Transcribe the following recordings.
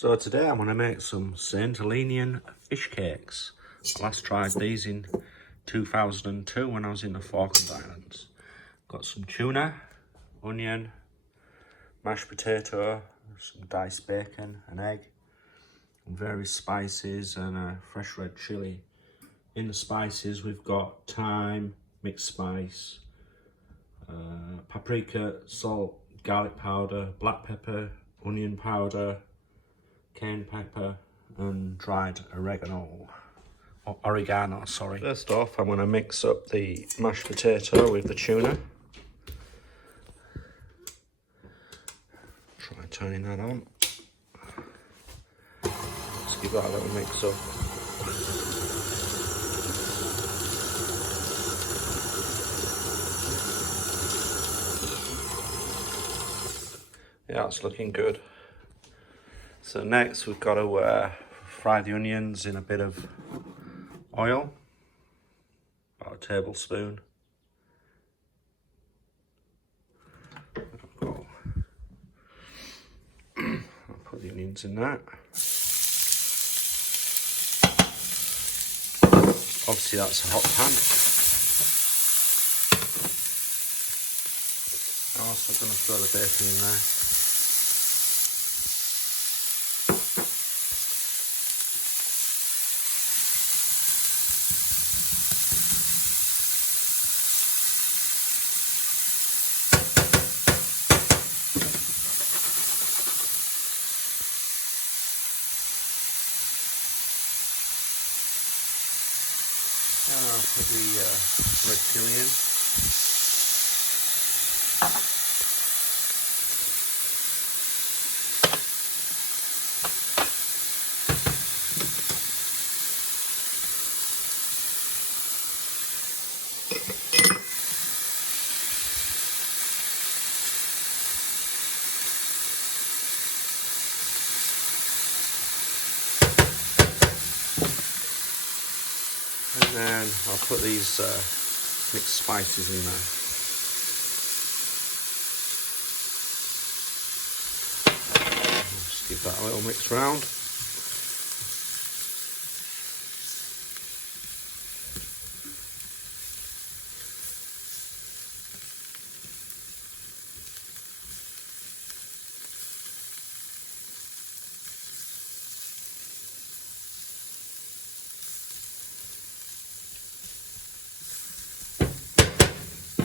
So today I'm going to make some Saint Helena fish cakes. Last tried these in 2002 when I was in the Falkland Islands. Got some tuna, onion, mashed potato, some diced bacon, an egg, and various spices and a fresh red chilli. In the spices we've got thyme, mixed spice, paprika, salt, garlic powder, black pepper, onion powder, cayenne pepper and dried oregano. First off, I'm going to mix up the mashed potato with the tuna. Try turning that on. Let's give that a little mix up. Yeah, it's looking good. So next we've got to fry the onions in a bit of oil, about a tablespoon. I'll put the onions in that. Obviously that's a hot pan. I'm also going to throw the bacon in there. I'll put the red chilli in. And then I'll put these mixed spices in there. Just give that a little mix round.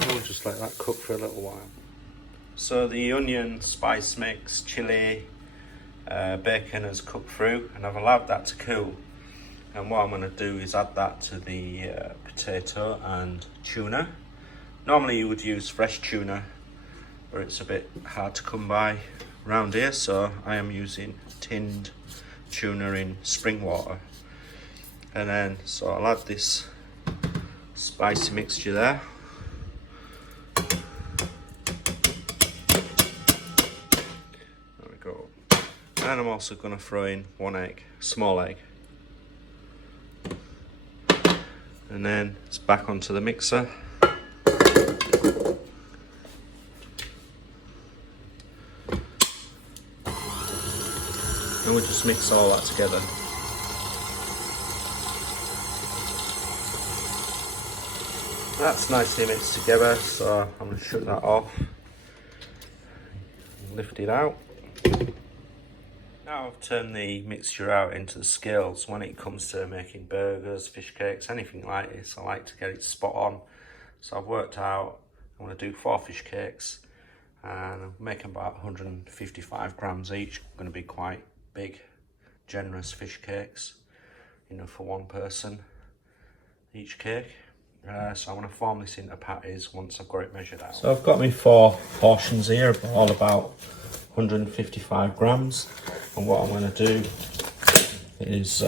We'll just let that cook for a little while. So the onion, spice mix, chilli, bacon has cooked through and I've allowed that to cool. And what I'm going to do is add that to the potato and tuna. Normally you would use fresh tuna, but it's a bit hard to come by around here, so I am using tinned tuna in spring water. And then, so I'll add this spicy mixture there. And I'm also going to throw in one egg, small egg. And then it's back onto the mixer. And we'll just mix all that together. That's nicely mixed together, so I'm going to shut that off. Lift it out. Now I've turned the mixture out into the scales. When it comes to making burgers, fish cakes, anything like this, I like to get it spot on. So I've worked out I'm going to do 4 fish cakes and I'm making about 155 grams each. Going to be quite big, generous fish cakes, you know, for one person each cake. So I'm going to form this into patties once I've got it measured out. So I've got my 4 portions here, all about 155 grams. And what I'm going to do is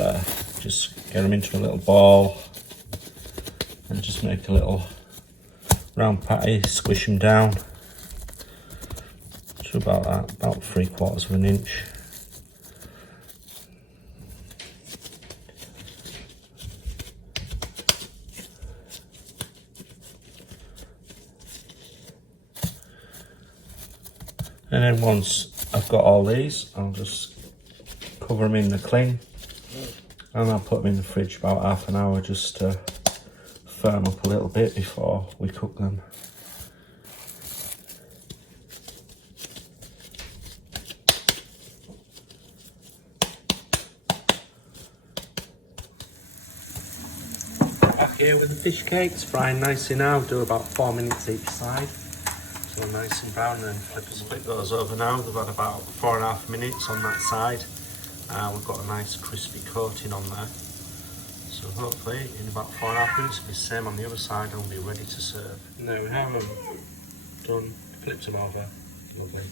just get them into a little ball and just make a little round patty, squish them down to about that, about 3/4 of an inch. And then once I've got all these, I'll just cover them in the cling, and I'll put them in the fridge about half an hour just to firm up a little bit before we cook them. Back here with the fish cakes, frying nicely now, do about 4 minutes each side. So nice and brown, and then flip those over now. They've had about 4.5 minutes on that side. We've got a nice crispy coating on there. So hopefully in about 4.5 minutes it'll be the same on the other side and we'll be ready to serve. Now we have them done, flipped them over, lovely.